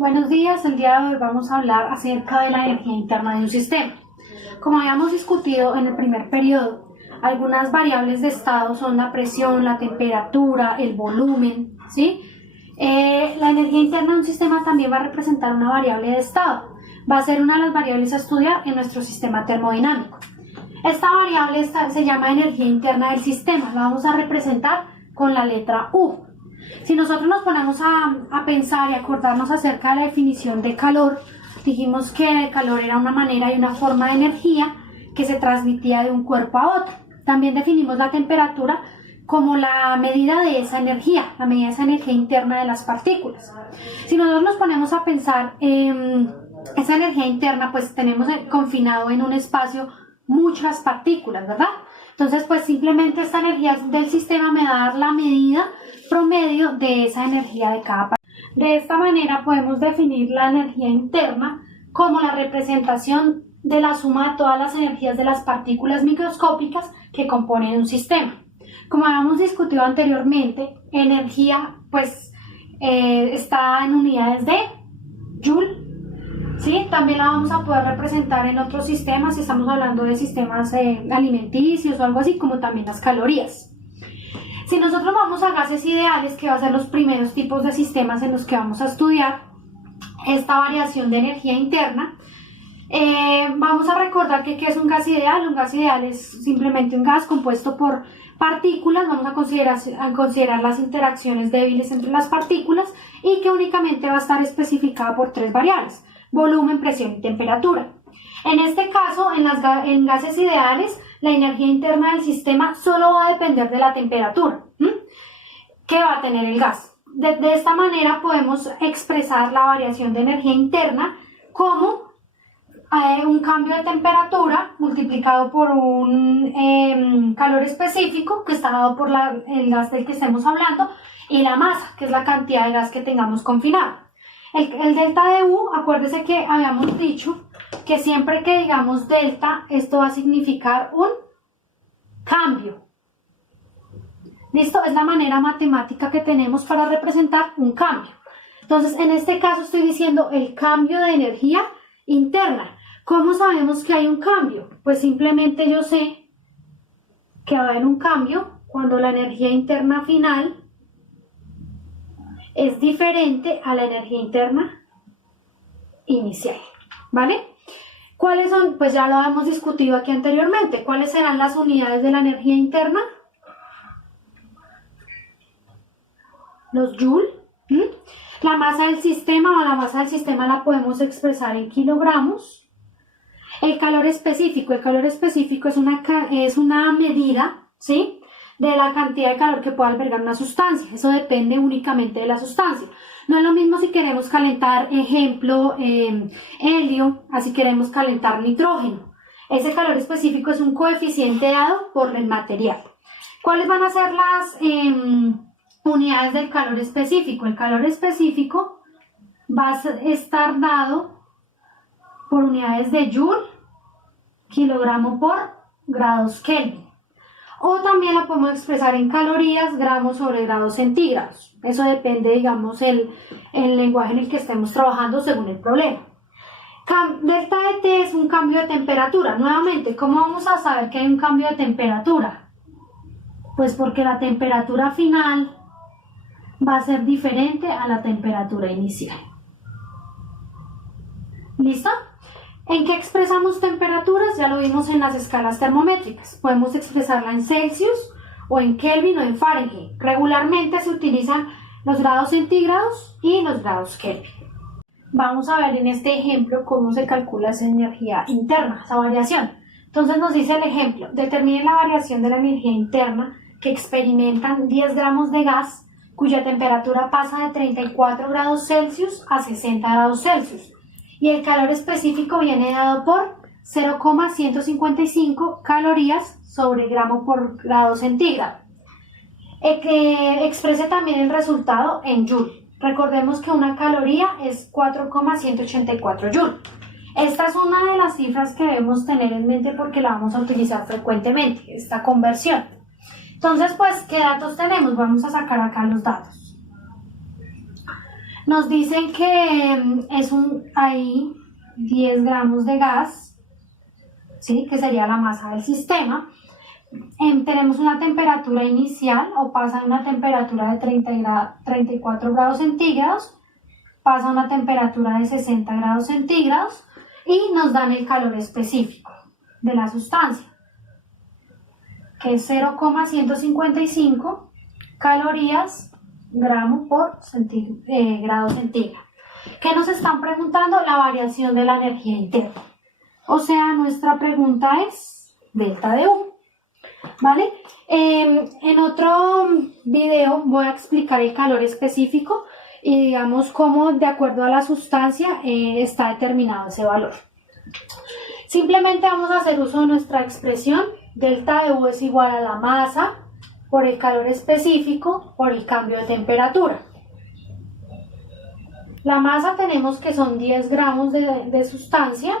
Buenos días, el día de hoy vamos a hablar acerca de la energía interna de un sistema. Como habíamos discutido en el primer periodo, algunas variables de estado son la presión, la temperatura, el volumen, ¿sí? La energía interna de un sistema también va a representar una variable de estado. Va a ser una de las variables a estudiar en nuestro sistema termodinámico. Esta variable se llama energía interna del sistema. La vamos a representar con la letra U. Si nosotros nos ponemos a pensar y acordarnos acerca de la definición de calor, dijimos que el calor era una manera y una forma de energía que se transmitía de un cuerpo a otro. También definimos la temperatura como la medida de esa energía, la medida de esa energía interna de las partículas. Si nosotros nos ponemos a pensar esa energía interna, pues tenemos confinado en un espacio muchas partículas, ¿verdad? Entonces, pues simplemente esta energía del sistema me va a dar la medida promedio de esa energía de cada partícula. De esta manera podemos definir la energía interna como la representación de la suma de todas las energías de las partículas microscópicas que componen un sistema. Como habíamos discutido anteriormente, energía pues está en unidades de Joule, ¿sí? También la vamos a poder representar en otros sistemas, si estamos hablando de sistemas alimenticios o algo así, como también las calorías. Si nosotros vamos a gases ideales, que va a ser los primeros tipos de sistemas en los que vamos a estudiar esta variación de energía interna, vamos a recordar que ¿qué es un gas ideal? Un gas ideal es simplemente un gas compuesto por partículas. Vamos a considerar las interacciones débiles entre las partículas y que únicamente va a estar especificada por tres variables: volumen, presión y temperatura. En este caso, en gases ideales, la energía interna del sistema solo va a depender de la temperatura que va a tener el gas. De esta manera podemos expresar la variación de energía interna como un cambio de temperatura multiplicado por un calor específico que está dado por el gas del que estemos hablando, y la masa, que es la cantidad de gas que tengamos confinado. El delta de U, acuérdese que habíamos dicho que siempre que digamos delta, esto va a significar un cambio. ¿Listo? Es la manera matemática que tenemos para representar un cambio. Entonces, en este caso estoy diciendo el cambio de energía interna. ¿Cómo sabemos que hay un cambio? Pues simplemente yo sé que va a haber un cambio cuando la energía interna final es diferente a la energía interna inicial, ¿vale? ¿Cuáles son? Pues ya lo hemos discutido aquí anteriormente. ¿Cuáles serán las unidades de la energía interna? Los Joule. La masa del sistema la podemos expresar en kilogramos. El calor específico es una medida, ¿sí?, de la cantidad de calor que puede albergar una sustancia. Eso depende únicamente de la sustancia. No es lo mismo si queremos calentar, ejemplo, helio, así queremos calentar nitrógeno. Ese calor específico es un coeficiente dado por el material. ¿Cuáles van a ser las unidades del calor específico? El calor específico va a estar dado por unidades de Joule, kilogramo por grados Kelvin. O también la podemos expresar en calorías, gramos sobre grados centígrados. Eso depende, digamos, el lenguaje en el que estemos trabajando según el problema. Delta de T es un cambio de temperatura. Nuevamente, ¿cómo vamos a saber que hay un cambio de temperatura? Pues porque la temperatura final va a ser diferente a la temperatura inicial. ¿Listo? ¿En qué expresamos temperaturas? Ya lo vimos en las escalas termométricas. Podemos expresarla en Celsius o en Kelvin o en Fahrenheit. Regularmente se utilizan los grados centígrados y los grados Kelvin. Vamos a ver en este ejemplo cómo se calcula esa energía interna, esa variación. Entonces nos dice el ejemplo: determine la variación de la energía interna que experimentan 10 gramos de gas cuya temperatura pasa de 34 grados Celsius a 60 grados Celsius. Y el calor específico viene dado por 0,155 calorías sobre gramo por grado centígrado. Que exprese también el resultado en Joule. Recordemos que una caloría es 4,184 Joule. Esta es una de las cifras que debemos tener en mente porque la vamos a utilizar frecuentemente, esta conversión. Entonces, pues, ¿qué datos tenemos? Vamos a sacar acá los datos. Nos dicen que hay 10 gramos de gas, ¿sí? Que sería la masa del sistema. Tenemos una temperatura inicial o pasa a una temperatura de 34 grados centígrados, pasa a una temperatura de 60 grados centígrados y nos dan el calor específico de la sustancia, que es 0,155 calorías gramo por grado centígrado. ¿Qué nos están preguntando? La variación de la energía interna. O sea, nuestra pregunta es delta de U. ¿Vale? En otro video voy a explicar el calor específico y digamos cómo de acuerdo a la sustancia está determinado ese valor. Simplemente vamos a hacer uso de nuestra expresión. Delta de U es igual a la masa por el calor específico por el cambio de temperatura. La masa tenemos que son 10 gramos de sustancia.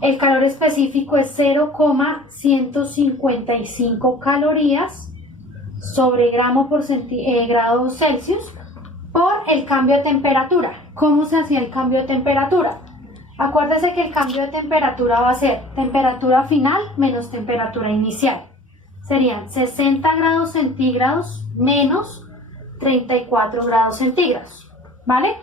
El calor específico es 0,155 calorías sobre gramo por grado Celsius por el cambio de temperatura. ¿Cómo se hacía el cambio de temperatura? Acuérdese que el cambio de temperatura va a ser temperatura final menos temperatura inicial. Serían 60 grados centígrados menos 34 grados centígrados. ¿Vale?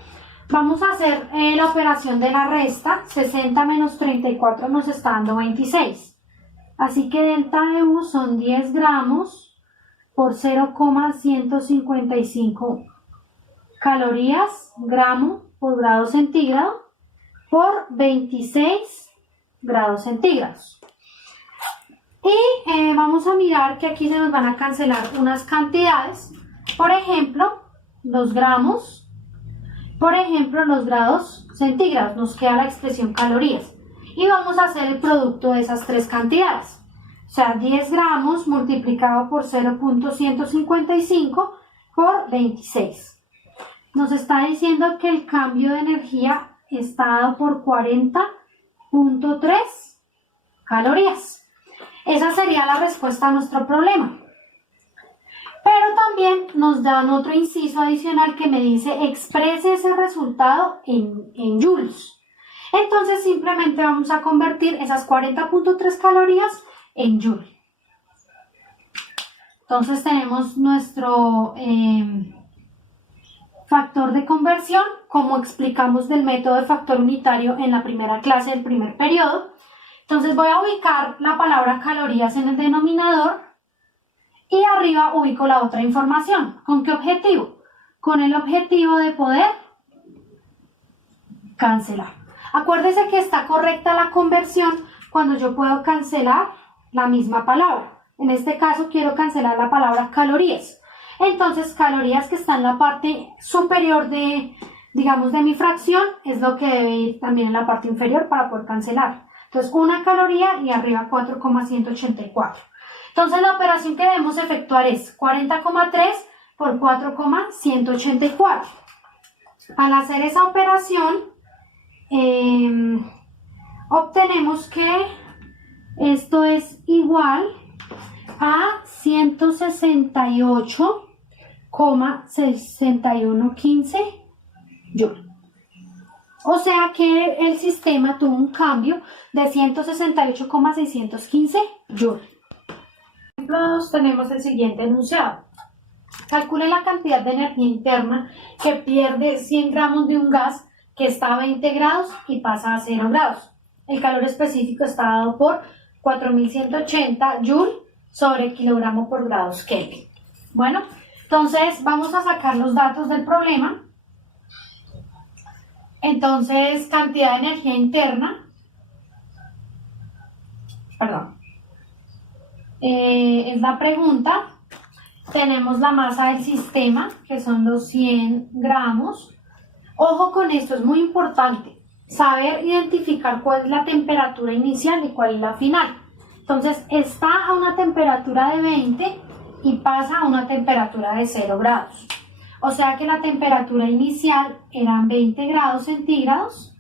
Vamos a hacer la operación de la resta. 60 menos 34 nos está dando 26. Así que delta de U son 10 gramos por 0,155 calorías gramo por grado centígrado por 26 grados centígrados. Y vamos a mirar que aquí se nos van a cancelar unas cantidades. Por ejemplo, los gramos. Por ejemplo, los grados centígrados, nos queda la expresión calorías. Y vamos a hacer el producto de esas tres cantidades. O sea, 10 gramos multiplicado por 0,155 por 26. Nos está diciendo que el cambio de energía está dado por 40,3 calorías. Esa sería la respuesta a nuestro problema. Pero también nos dan otro inciso adicional que me dice exprese ese resultado en joules. Entonces simplemente vamos a convertir esas 40,3 calorías en joule. Entonces tenemos nuestro factor de conversión, como explicamos del método de factor unitario en la primera clase del primer periodo. Entonces voy a ubicar la palabra calorías en el denominador. Y arriba ubico la otra información. ¿Con qué objetivo? Con el objetivo de poder cancelar. Acuérdese que está correcta la conversión cuando yo puedo cancelar la misma palabra. En este caso quiero cancelar la palabra calorías. Entonces calorías que está en la parte superior de mi fracción es lo que debe ir también en la parte inferior para poder cancelar. Entonces una caloría y arriba 4,184. Entonces la operación que debemos efectuar es 40,3 por 4,184. Al hacer esa operación, obtenemos que esto es igual a 168,6115 joules. O sea que el sistema tuvo un cambio de 168,615 joules. Tenemos el siguiente enunciado. Calcule la cantidad de energía interna que pierde 100 gramos de un gas que está a 20 grados y pasa a 0 grados. El calor específico está dado por 4180 joules sobre kilogramo por grados Kelvin. Bueno, entonces vamos a sacar los datos del problema. Entonces, cantidad de energía interna. Es la pregunta. Tenemos la masa del sistema, que son los 100 gramos. Ojo con esto, es muy importante saber identificar cuál es la temperatura inicial y cuál es la final. Entonces, está a una temperatura de 20 y pasa a una temperatura de 0 grados. O sea que la temperatura inicial eran 20 grados centígrados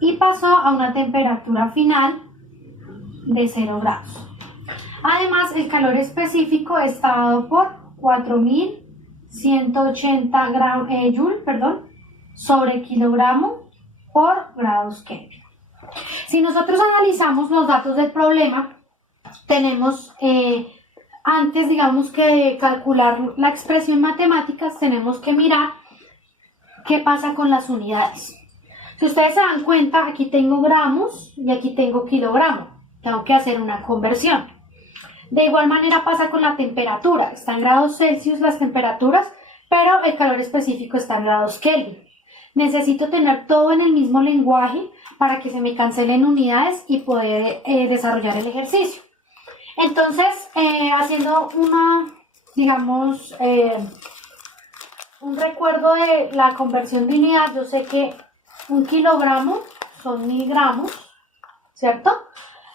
y pasó a una temperatura final de 0 grados. Además, el calor específico está dado por 4180 joules sobre kilogramo por grados Kelvin. Si nosotros analizamos los datos del problema, tenemos antes, digamos, que calcular la expresión matemáticas, tenemos que mirar qué pasa con las unidades. Si ustedes se dan cuenta, aquí tengo gramos y aquí tengo kilogramo. Tengo que hacer una conversión. De igual manera pasa con la temperatura. Está en grados Celsius las temperaturas, pero el calor específico está en grados Kelvin. Necesito tener todo en el mismo lenguaje para que se me cancelen unidades y poder desarrollar el ejercicio. Entonces, haciendo un recuerdo de la conversión de unidad, yo sé que un kilogramo son 1000 gramos, ¿cierto?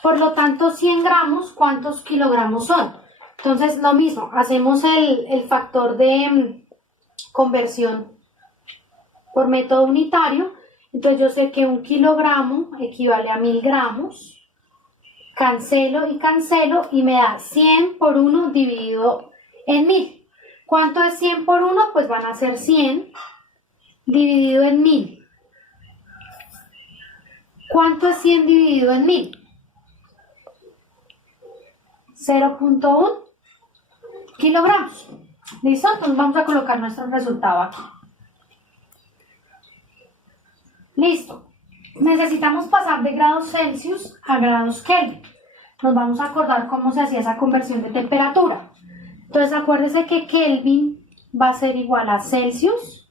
Por lo tanto, 100 gramos, ¿cuántos kilogramos son? Entonces, lo mismo, hacemos el factor de conversión por método unitario. Entonces, yo sé que un kilogramo equivale a 1000 gramos. Cancelo y cancelo y me da 100 por 1 dividido en 1000. ¿Cuánto es 100 por 1? Pues van a ser 100 dividido en 1000. ¿Cuánto es 100 dividido en 1000? 0.1 kilogramos. ¿Listo? Entonces vamos a colocar nuestro resultado aquí. Listo. Necesitamos pasar de grados Celsius a grados Kelvin. Nos vamos a acordar cómo se hacía esa conversión de temperatura. Entonces acuérdense que Kelvin va a ser igual a Celsius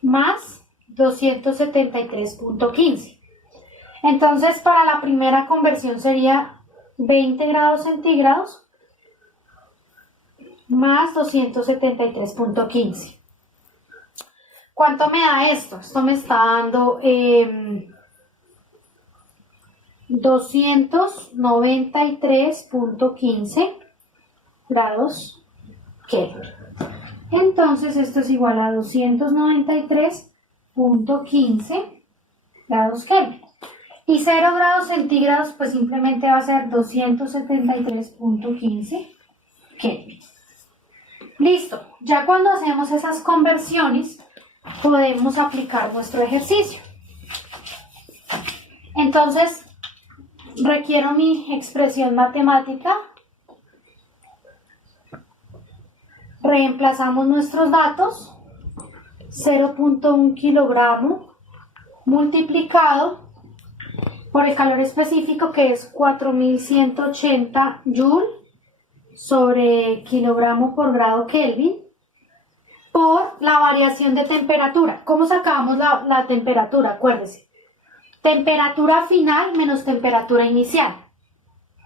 más 273.15. Entonces para la primera conversión sería 20 grados centígrados más 273.15. ¿Cuánto me da esto? Esto me está dando 293.15 grados Kelvin. Entonces esto es igual a 293.15 grados Kelvin. Y 0 grados centígrados pues simplemente va a ser 273.15 Kelvin. Listo. Ya cuando hacemos esas conversiones podemos aplicar nuestro ejercicio. Entonces, requiero mi expresión matemática. Reemplazamos nuestros datos. 0.1 kilogramo multiplicado por el calor específico, que es 4180 joule sobre kilogramo por grado Kelvin, por la variación de temperatura. ¿Cómo sacamos la temperatura? Acuérdense. Temperatura final menos temperatura inicial.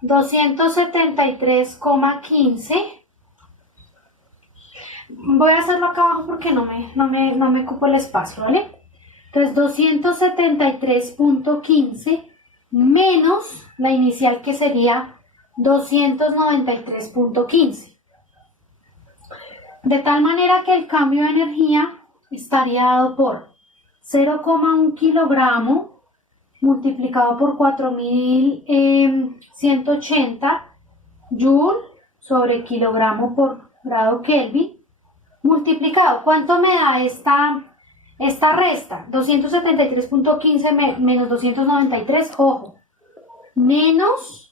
273,15. Voy a hacerlo acá abajo porque no me ocupo el espacio, ¿vale? Entonces 273.15 menos la inicial, que sería 293.15. De tal manera que el cambio de energía estaría dado por 0,1 kilogramo multiplicado por 4180 joule sobre kilogramo por grado Kelvin multiplicado. ¿Cuánto me da esta resta? 273.15 menos 293, ojo, menos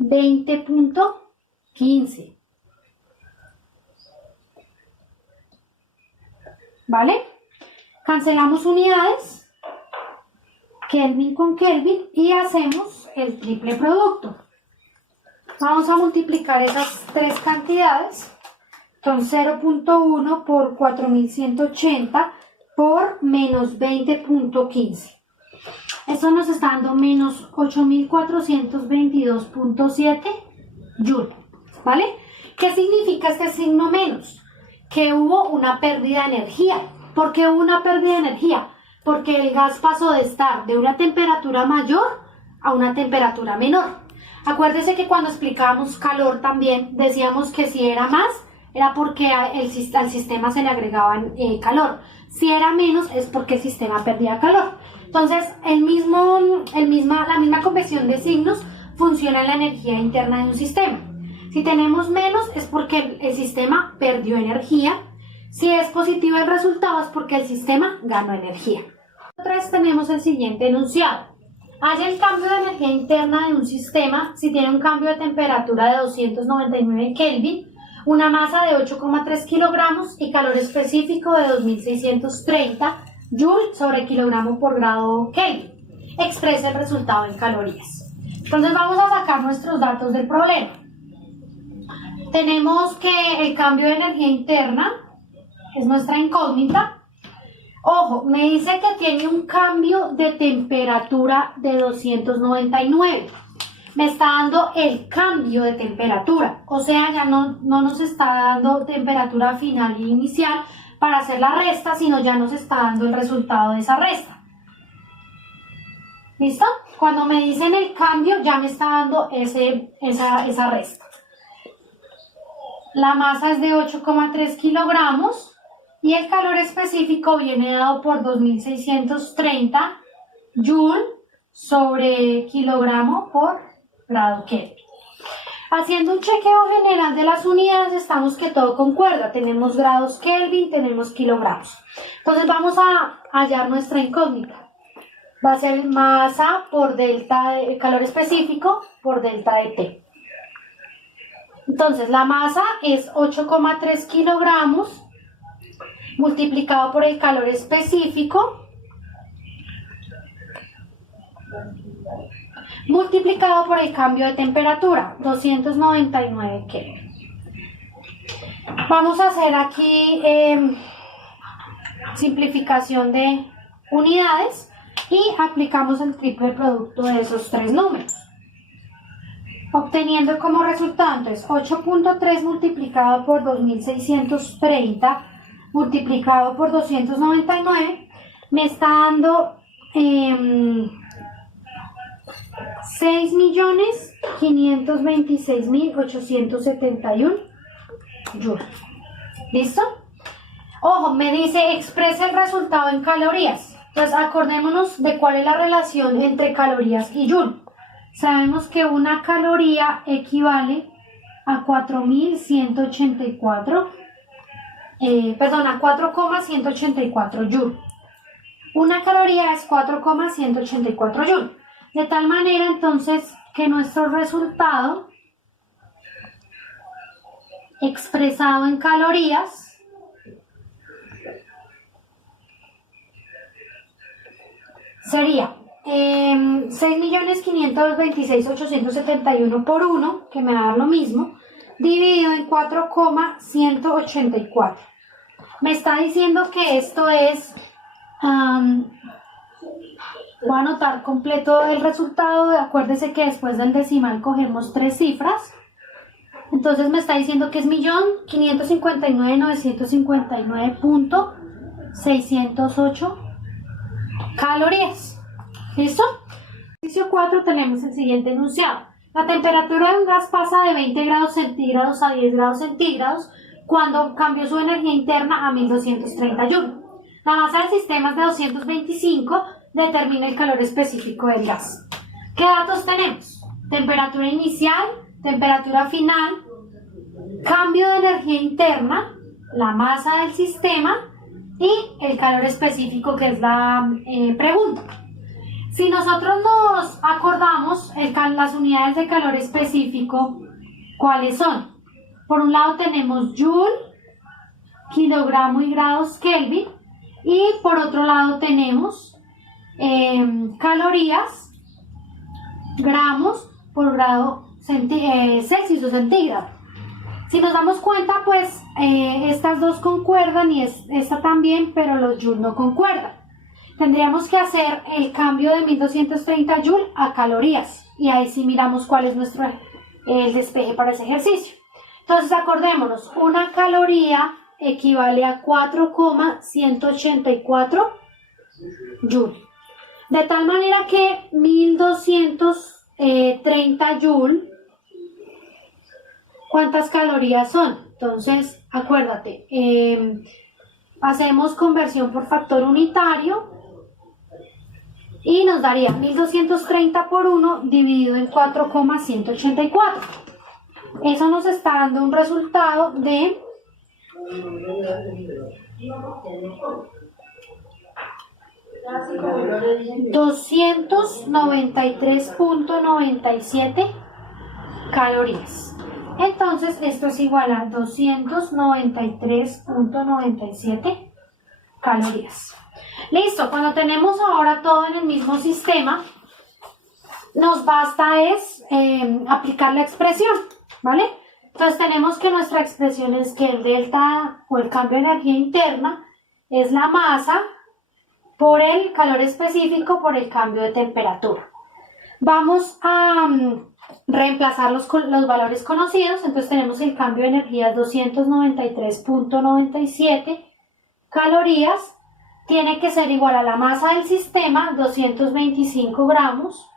20.15. ¿Vale? Cancelamos unidades, Kelvin con Kelvin, y hacemos el triple producto. Vamos a multiplicar esas tres cantidades. Entonces 0.1 por 4180 por menos 20.15. Eso nos está dando menos 8422.7 joule. ¿Vale? ¿Qué significa este signo menos? Que hubo una pérdida de energía. ¿Por qué hubo una pérdida de energía? Porque el gas pasó de estar de una temperatura mayor a una temperatura menor. Acuérdense que cuando explicábamos calor también decíamos que si era más, era porque al sistema se le agregaba calor. Si era menos, es porque el sistema perdía calor. Entonces, la misma convención de signos funciona en la energía interna de un sistema. Si tenemos menos, es porque el sistema perdió energía. Si es positivo el resultado es porque el sistema ganó energía. 3 tenemos el siguiente enunciado. Haya el cambio de energía interna de un sistema si tiene un cambio de temperatura de 299 Kelvin, una masa de 8,3 kilogramos y calor específico de 2630 Joule sobre kilogramo por grado Kelvin. Expresa el resultado en calorías. Entonces vamos a sacar nuestros datos del problema. Tenemos que el cambio de energía interna es nuestra incógnita. Ojo, me dice que tiene un cambio de temperatura de 299. Me está dando el cambio de temperatura, o sea, ya no nos está dando temperatura final y inicial para hacer la resta, sino ya nos está dando el resultado de esa resta. ¿Listo? Cuando me dicen el cambio, ya me está dando esa resta. La masa es de 8,3 kilogramos y el calor específico viene dado por 2630 Joule sobre kilogramo por grado Kelvin. Haciendo un chequeo general de las unidades, estamos que todo concuerda. Tenemos grados Kelvin, tenemos kilogramos. Entonces vamos a hallar nuestra incógnita. Va a ser masa por delta de calor específico por delta de T. Entonces la masa es 8,3 kilogramos multiplicado por el calor específico multiplicado por el cambio de temperatura, 299 Kelvin. Vamos a hacer aquí simplificación de unidades y aplicamos el triple producto de esos tres números, obteniendo como resultado entonces 8.3 multiplicado por 2630 multiplicado por 299 me está dando 6.526.871 joules. ¿Listo? Ojo, me dice expresa el resultado en calorías. Entonces acordémonos de cuál es la relación entre calorías y joule. Sabemos que una caloría equivale a 4.184, a 4,184 joule. Una caloría es 4,184 joule. De tal manera entonces que nuestro resultado expresado en calorías sería 6.526.871 por 1, que me va a dar lo mismo, dividido en 4,184. Me está diciendo que esto es... voy a anotar completo el resultado. Acuérdese que después del decimal cogemos 3 cifras. Entonces me está diciendo que es 1.559.959.608 calorías. ¿Listo? Ejercicio 4 tenemos el siguiente enunciado. La temperatura de un gas pasa de 20 grados centígrados a 10 grados centígrados cuando cambió su energía interna a 1230 joules. La masa del sistema es de 225. Determina el calor específico del gas. ¿Qué datos tenemos? Temperatura inicial, temperatura final, cambio de energía interna, la masa del sistema y el calor específico, que es la pregunta. Si nosotros nos acordamos, las unidades de calor específico, ¿cuáles son? Por un lado tenemos joule, kilogramo y grados Kelvin, y por otro lado tenemos calorías, gramos por grado Celsius o centígrado. Si nos damos cuenta, pues estas dos concuerdan y esta también, pero los joules no concuerdan. Tendríamos que hacer el cambio de 1230 joules a calorías y ahí sí miramos cuál es el despeje para ese ejercicio. Entonces acordémonos, una caloría equivale a 4,184 joules. De tal manera que 1230 joules, ¿cuántas calorías son? Entonces, acuérdate, hacemos conversión por factor unitario y nos daría 1230 por 1 dividido en 4,184. Eso nos está dando un resultado de $293.97 calorías. Entonces esto es igual a 293.97 calorías. Listo, cuando tenemos ahora todo en el mismo sistema, nos basta es aplicar la expresión, ¿vale? Entonces tenemos que nuestra expresión es que el delta o el cambio de energía interna es la masa por el calor específico por el cambio de temperatura. Vamos a reemplazar los valores conocidos. Entonces tenemos el cambio de energía 293.97 calorías. Tiene que ser igual a la masa del sistema, 225 gramos,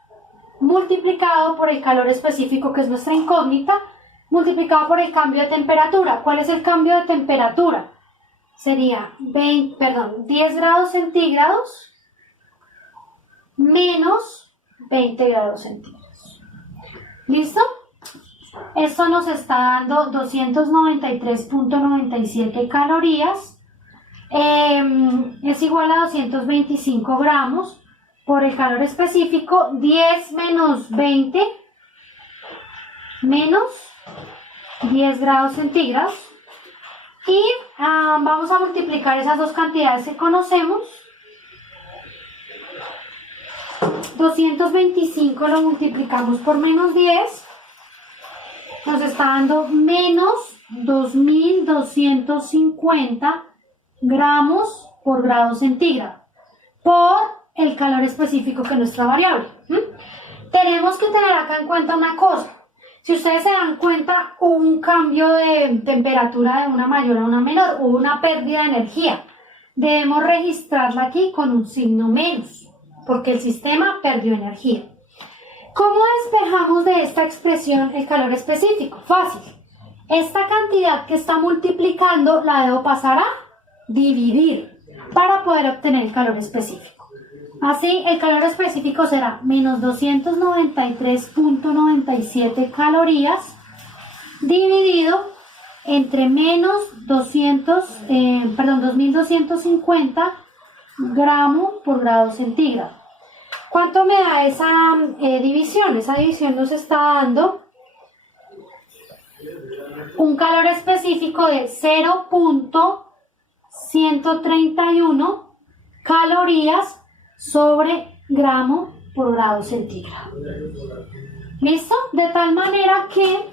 multiplicado por el calor específico, que es nuestra incógnita, multiplicado por el cambio de temperatura. ¿Cuál es el cambio de temperatura? Sería 10 grados centígrados menos 20 grados centígrados. ¿Listo? Esto nos está dando 293.97 calorías. Es igual a 225 gramos por el calor específico. 10 menos 20 menos 10 grados centígrados. Y vamos a multiplicar esas dos cantidades que conocemos. 225 lo multiplicamos por menos 10. Nos está dando menos 2.250 gramos por grado centígrado por el calor específico, que es nuestra variable. Tenemos que tener acá en cuenta una cosa. Si ustedes se dan cuenta, hubo un cambio de temperatura de una mayor a una menor, hubo una pérdida de energía. Debemos registrarla aquí con un signo menos, porque el sistema perdió energía. ¿Cómo despejamos de esta expresión el calor específico? Fácil. Esta cantidad que está multiplicando la debo pasar a dividir para poder obtener el calor específico. Así, el calor específico será menos 293.97 calorías dividido entre menos 2.250 gramos por grado centígrado. ¿Cuánto me da esa división? Esa división nos está dando un calor específico de 0.131 calorías sobre gramo por grado centígrado. ¿Listo? De tal manera que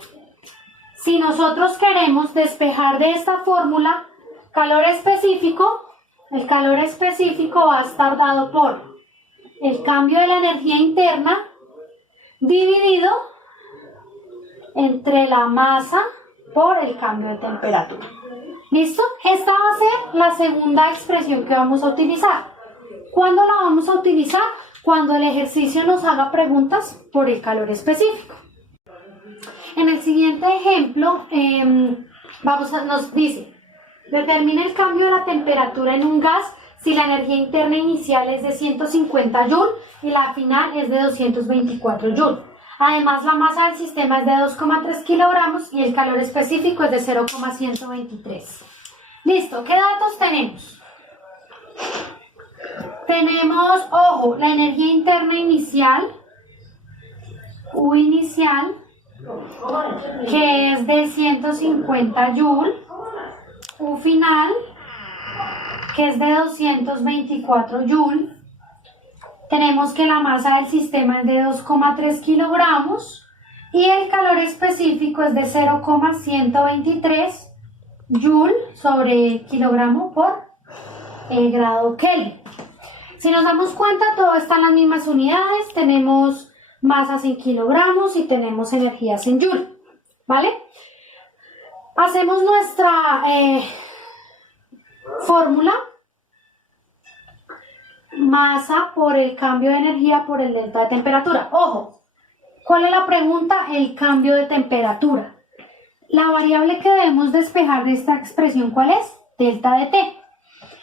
si nosotros queremos despejar de esta fórmula calor específico, el calor específico va a estar dado por el cambio de la energía interna dividido entre la masa por el cambio de temperatura. ¿Listo? Esta va a ser la segunda expresión que vamos a utilizar. ¿Cuándo la vamos a utilizar? Cuando el ejercicio nos haga preguntas por el calor específico. En el siguiente ejemplo, nos dice, determina el cambio de la temperatura en un gas si la energía interna inicial es de 150 Joule y la final es de 224 Joule. Además, la masa del sistema es de 2,3 kilogramos y el calor específico es de 0,123. Listo, ¿qué datos tenemos? Tenemos, ojo, la energía interna inicial, U inicial, que es de 150 Joule, U final, que es de 224 Joule. Tenemos que la masa del sistema es de 2,3 kilogramos y el calor específico es de 0,123 Joule sobre kilogramo por grado Kelvin. Si nos damos cuenta, todo está en las mismas unidades. Tenemos masas en kilogramos y tenemos energías en Joule, ¿vale? Hacemos nuestra fórmula. Masa por el cambio de energía por el delta de temperatura. Ojo, ¿cuál es la pregunta? El cambio de temperatura. La variable que debemos despejar de esta expresión, ¿cuál es? Delta de T.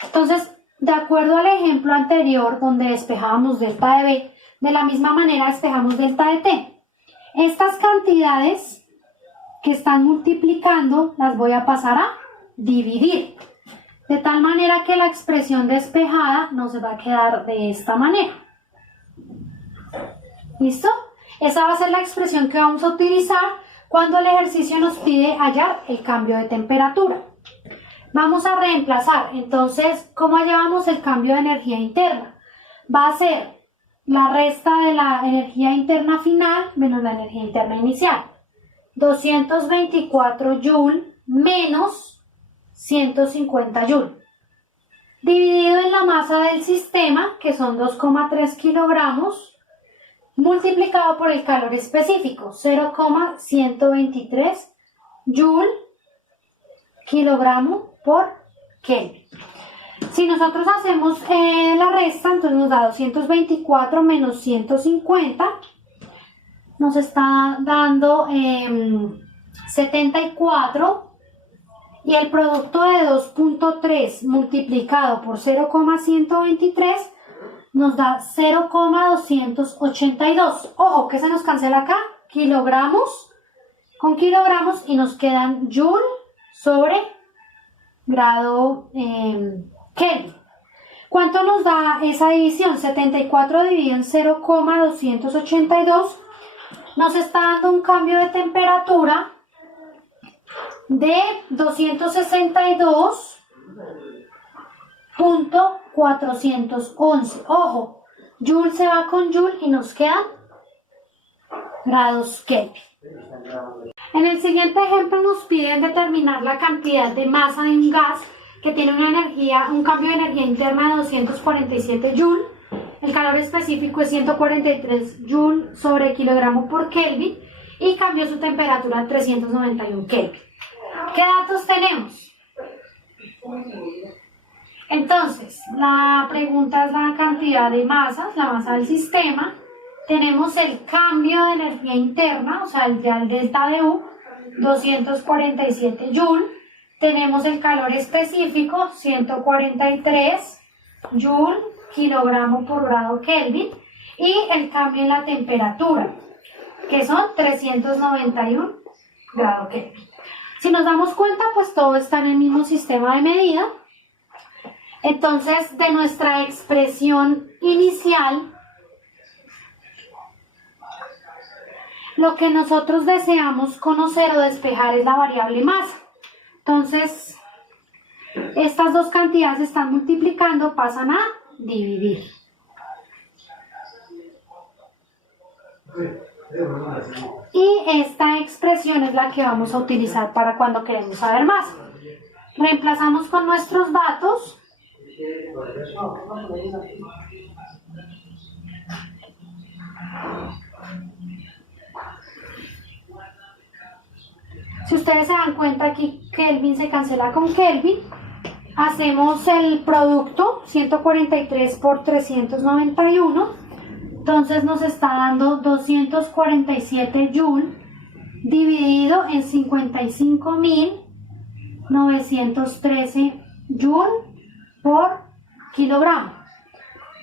Entonces, de acuerdo al ejemplo anterior donde despejábamos delta de B, de la misma manera despejamos delta de T. Estas cantidades que están multiplicando las voy a pasar a dividir. De tal manera que la expresión despejada nos va a quedar de esta manera. ¿Listo? Esa va a ser la expresión que vamos a utilizar cuando el ejercicio nos pide hallar el cambio de temperatura. Vamos a reemplazar. Entonces, ¿cómo hallamos el cambio de energía interna? Va a ser la resta de la energía interna final menos la energía interna inicial. 224 Joule menos 150 Joule. Dividido en la masa del sistema, que son 2,3 kilogramos, multiplicado por el calor específico, 0,123 Joule kilogramo por Kelvin. Si nosotros hacemos la resta, entonces nos da 224 menos 150, nos está dando 74, y el producto de 2.3 multiplicado por 0,123 nos da 0,282. Ojo, que se nos cancela acá, kilogramos con kilogramos, y nos quedan Joule sobre grado Kelvin. ¿Cuánto nos da esa división? 74 dividido en 0,282 nos está dando un cambio de temperatura de 262.411. Ojo, Joule se va con Joule y nos quedan grados Kelvin. En el siguiente ejemplo nos piden determinar la cantidad de masa de un gas que tiene un cambio de energía interna de 247 Joule. El calor específico es 143 Joule sobre kilogramo por Kelvin y cambió su temperatura a 391 Kelvin. ¿Qué datos tenemos? Entonces, la pregunta es la cantidad de masas, la masa del sistema. Tenemos el cambio de energía interna, o sea, el delta de U, 247 Joule. Tenemos el calor específico, 143 Joule kilogramo por grado Kelvin. Y el cambio en la temperatura, que son 391 grado Kelvin. Si nos damos cuenta, pues todo está en el mismo sistema de medida. Entonces, de nuestra expresión inicial, lo que nosotros deseamos conocer o despejar es la variable masa. Entonces, estas dos cantidades se están multiplicando, pasan a dividir. Y esta expresión es la que vamos a utilizar para cuando queremos saber más. Reemplazamos con nuestros datos. Si ustedes se dan cuenta, aquí Kelvin se cancela con Kelvin. Hacemos el producto, 143 por 391. Entonces nos está dando 247 Joule dividido en 55.913 Joule por kilogramo.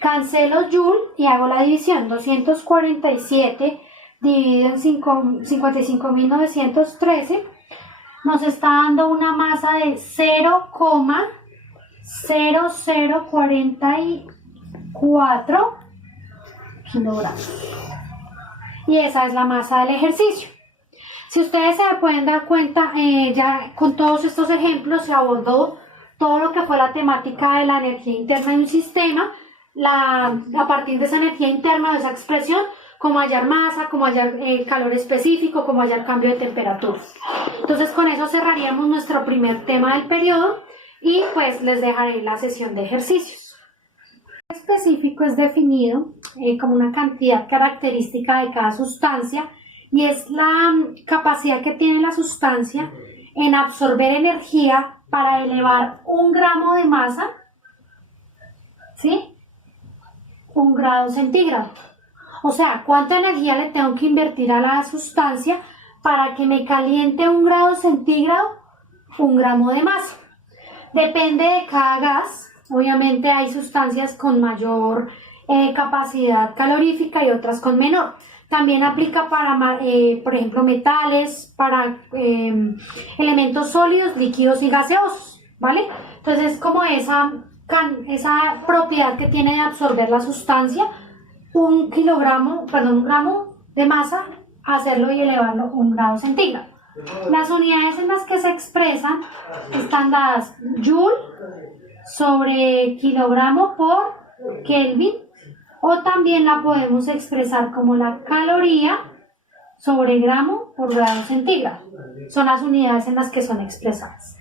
Cancelo Joule y hago la división. 247 dividido en 55.913 nos está dando una masa de 0,0044 kilogramos. Y esa es la masa del ejercicio. Si ustedes se pueden dar cuenta, ya con todos estos ejemplos se abordó todo lo que fue la temática de la energía interna de un sistema, a partir de esa energía interna, de esa expresión, cómo hallar masa, cómo hallar calor específico, cómo hallar cambio de temperatura. Entonces con eso cerraríamos nuestro primer tema del periodo y pues les dejaré la sesión de ejercicios. El específico es definido como una cantidad característica de cada sustancia y es la capacidad que tiene la sustancia en absorber energía para elevar 1 gramo de masa, ¿sí? 1 grado centígrado. O sea, ¿cuánta energía le tengo que invertir a la sustancia para que me caliente 1 grado centígrado 1 gramo de masa? Depende de cada gas. Obviamente hay sustancias con mayor capacidad calorífica y otras con menor. También aplica para, por ejemplo, metales, para elementos sólidos, líquidos y gaseosos, ¿vale? Entonces, como esa propiedad que tiene de absorber la sustancia, un gramo de masa, hacerlo y elevarlo 1 grado centígrado. Las unidades en las que se expresan están dadas Joule sobre kilogramo por Kelvin, o también la podemos expresar como la caloría sobre gramo por grado centígrado. Son las unidades en las que son expresadas.